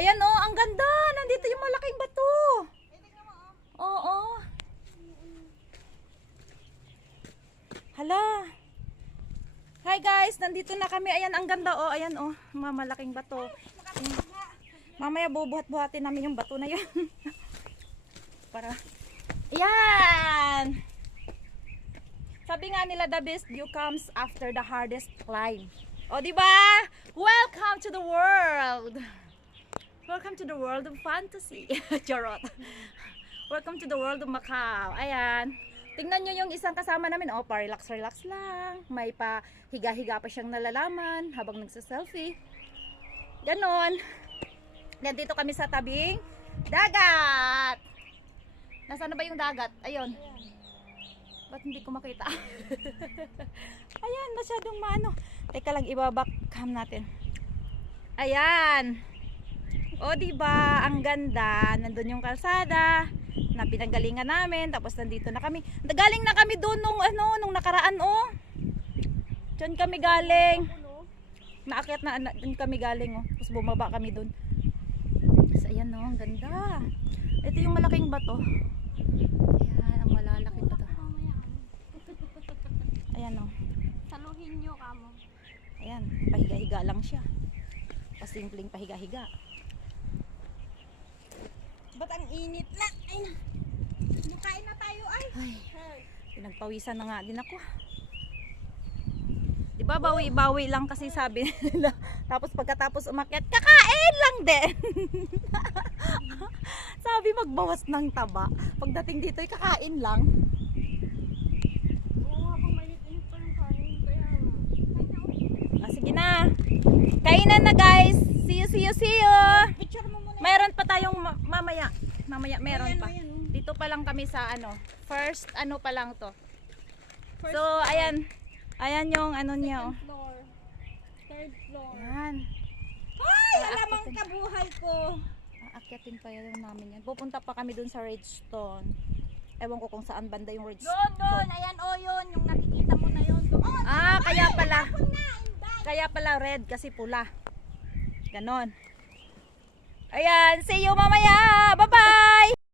Ayan oh, ang ganda. Nandito yung malaking bato. Oo. Hala. Hi guys, nandito na kami. Ayan, ang ganda oh. Ayan oh, mga malaking bato. Mamaya bubuhat-buhatin namin yung bato na yun. Para. Ayan. Sabi nga nila, the best view comes after the hardest climb. O, diba? Welcome to the world. Welcome to the world of fantasy. Charot. Welcome to the world of Macau. Ayan. Tingnan nyo yung isang kasama namin. O, pa-relax-relax lang. May pa higa-higa pa siyang nalalaman habang nagsa-selfie. Ganon. Nandito kami sa tabing dagat. Nasaan na ba yung dagat? Ayun. Ba't hindi ko makita? Ayan, masyadong maano. Teka lang, ibabakcam natin. Ayan. O, diba? Ang ganda. Nandun yung kalsada na pinanggalingan namin. Tapos nandito na kami. Galing na kami doon nung nakaraan, oh. Diyan kami galing. Naakyat na doon kami galing, oh. Tapos bumaba kami doon. Tapos ayan, oh. Ang ganda. Ito yung malaking bato. Ayan, ang malalaking bato. Ayan o. Saluhin nyo kamo. Ayan, pahiga-higa lang siya. Pasimpleng pahiga-higa. Ba't ang init na? Ay, makain na tayo ay. Pinagpawisan na nga din ako. Diba bawi-bawi lang kasi sabi nila. Tapos pagkatapos umakyat, kakain lang din. Sabi magbawas ng taba. Pagdating dito, kakain lang. Sige na. Kainan na guys. See you. Picture mo muna. Meron pa tayong mamaya. Mamaya meron Ayan, pa. ayan. Dito pa lang kami sa first pa lang to. First So, ayan. Ayan yung niya. Second floor. Third floor. Ayan. Ay, alamang kabuhay ko. Aakyatin pa yun namin yan. Pupunta pa kami dun sa Redstone. Ewan ko kung saan banda yung Redstone. Doon. Ayan, yun. Yung nakikita mo na yun. Doon. Kaya pala. Kaya pala red kasi pula. Ganon. Ayan, see you mamaya. Bye-bye!